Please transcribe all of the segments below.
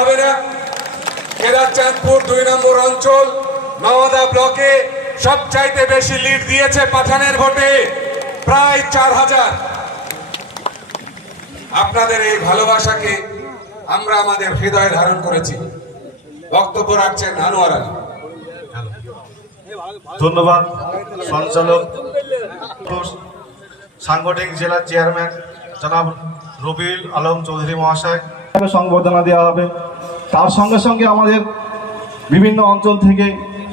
হবে না। কেদারচাঁদপুর দুই নম্বর অঞ্চল, নওয়াদা ব্লকে সবচাইতে বেশি লিড দিয়েছে পাঠানের ভোটে, প্রায় চার হাজার। আপনাদের এই ভালোবাসাকে আমরা আমাদের হৃদয়ে ধারণ করেছি। বক্তব্য রাখছেন আনোয়ার আলী। ধন্যবাদ, সঞ্চালক। সাংগঠনিক জেলার চেয়ারম্যান জনাব রবিউল আলম চৌধুরী মহাশয়। সংবর্ধনা দেওয়া হবে। তার সঙ্গে সঙ্গে আমাদের বিভিন্ন অঞ্চল থেকে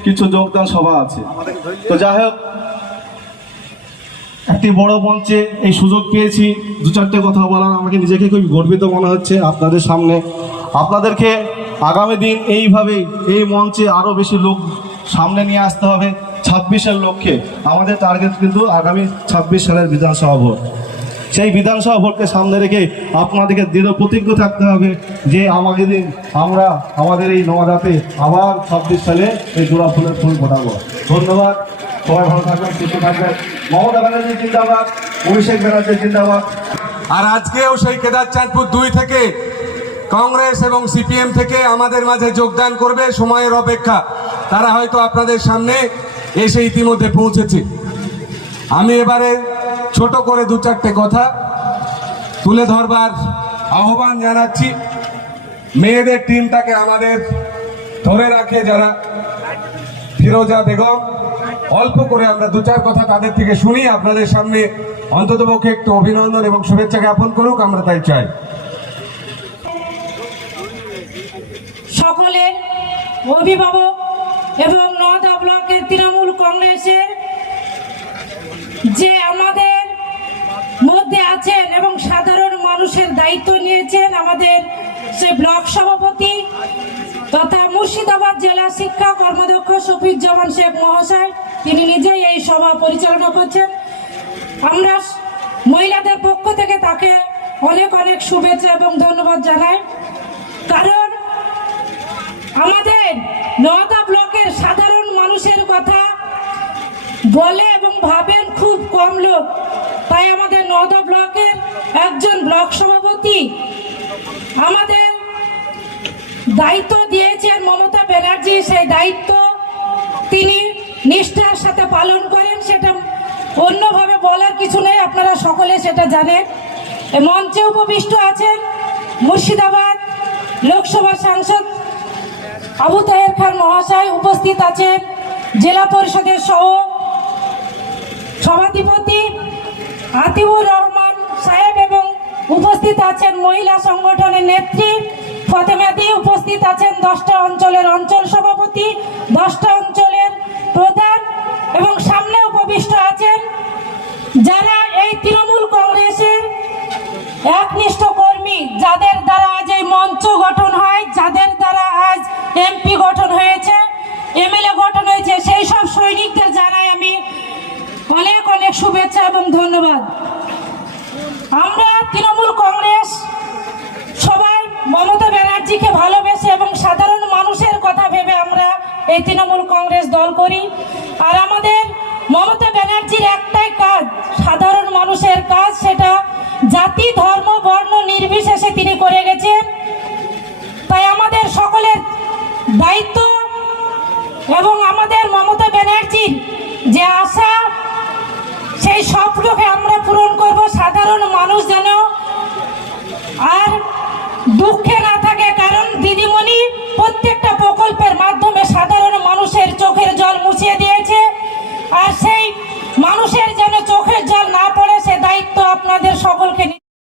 কিছু যোগদান সভা আছে। তো যাই হোক, একটি বড় মঞ্চে এই সুযোগ পেয়েছি। দু চারটে কথা বলার আমাকে নিজেকে খুবই গর্বিত মনে হচ্ছে আপনাদের সামনে। আপনাদেরকে আগামী দিন এইভাবেই এই মঞ্চে আরও বেশি লোক সামনে নিয়ে আসতে হবে। ছাব্বিশের লক্ষ্যে আমাদের টার্গেট কিন্তু আগামী ছাব্বিশ সালের বিধানসভা ভোট। সেই বিধানসভা ভোটকে সামনে রেখে আপনাদেরকে দৃঢ় প্রতিজ্ঞ থাকতে হবে যে আমাকে আমরা আমাদের এই নওয়াদাতে আবার ছাব্বিশ সালে এই জোড়া ফুলের ফুল ফোটাবো। ধন্যবাদ। সবাই ভালো থাকবেন, সুস্থ থাকবেন। মমতা ব্যানার্জি জিন্দাবাদ, অভিষেক ব্যানার্জি জিন্দাবাদ। আর আজকেও সেই কেদারচাঁদপুর দুই থেকে কংগ্রেস এবং সিপিএম থেকে আমাদের মাঝে যোগদান করবে সময়ের অপেক্ষা। তারা হয়তো আপনাদের সামনে এসে ইতিমধ্যে পৌঁছেছে। আমি এবারে ছোট করে দু চারটে কথা তুলে ধরবার আহ্বান জানাচ্ছি। মেয়েদের টিমটাকে আমাদের ধরে রাখে যারা ফিরোজা বেগম। অল্প করে আমরা দু চার কথা তাদের থেকে শুনি, আপনাদের সামনে অন্ততপক্ষে একটু অভিনন্দন এবং শুভেচ্ছা জ্ঞাপন করুক, আমরা তাই চাই। সকলের অভিভাবক এবং নওদা আছেন এবং সাধারণ মানুষের দায়িত্ব নিয়েছেন আমাদের সে ব্লক সভাপতি তথা মুর্শিদাবাদ জেলা শিক্ষা কর্মদক্ষ শফিজ্জামান শেখ মহাশয়। তিনি নিজেই এই সভা পরিচালনা করছেন। আমরা মহিলাদের পক্ষ থেকে তাকে অনেক অনেক শুভেচ্ছা এবং ধন্যবাদ জানাই। কারণ আমাদের নওদা ব্লকের সাধারণ মানুষের কথা বলে এবং ভাবেন খুব কম লোক। তাই আমাদের নওদা ব্লকের একজন ব্লক সভাপতি আমাদের দায়িত্ব দিয়েছেন মমতা ব্যানার্জি। সেই দায়িত্ব তিনি নিষ্ঠার সাথে পালন করেন। সেটা অন্যভাবে বলার কিছু নেই। আপনারা সকলে সেটা জানেন। মঞ্চে উপবিষ্ট আছেন মুর্শিদাবাদ লোকসভা সাংসদ আবু তাহের খান মহাশয়। উপস্থিত আছেন জেলা পরিষদের সহ সভাধিপতি আতিউর রহমান সাহেব এবং উপস্থিত আছেন মহিলা সংগঠনের নেত্রী। ফতেমাদি উপস্থিত আছেন দশটা অঞ্চলের অঞ্চল সভাপতি, দশটা অঞ্চলের প্রধান এবং সামনে উপবিষ্ট আছেন যারা এই তৃণমূল কংগ্রেসের একনিষ্ঠ কর্মী, যাদের দ্বারা আজ এই মঞ্চ গঠন হয়, যাদের দ্বারা আজ এমপি গঠন হয়েছে, এমএলএ গঠন হয়েছে, সেই সব সৈনিকদের জানাই আমি অনেক অনেক শুভেচ্ছা এবং ধন্যবাদ। এই তৃণমূল কংগ্রেস দল করি। আর আমাদের মমতা ব্যানার্জির একটাই কাজ, সাধারণ মানুষের কাজ, সেটা জাতি, ধর্ম, বর্ণ নির্বিশেষে তিনি করে গেছেন। তাই আমাদের সকলের দায়িত্ব এবং আমাদের মমতা ব্যানার্জির যে আশা, সেই স্বপ্নকে আমরা পূরণ করব। সাধারণ মানুষ যেন আর দুঃখে না থাকে, কারণ দিদিমণি প্রত্যেকটা প্রকল্পের মাধ্যমে সাধারণ আমাদের সকল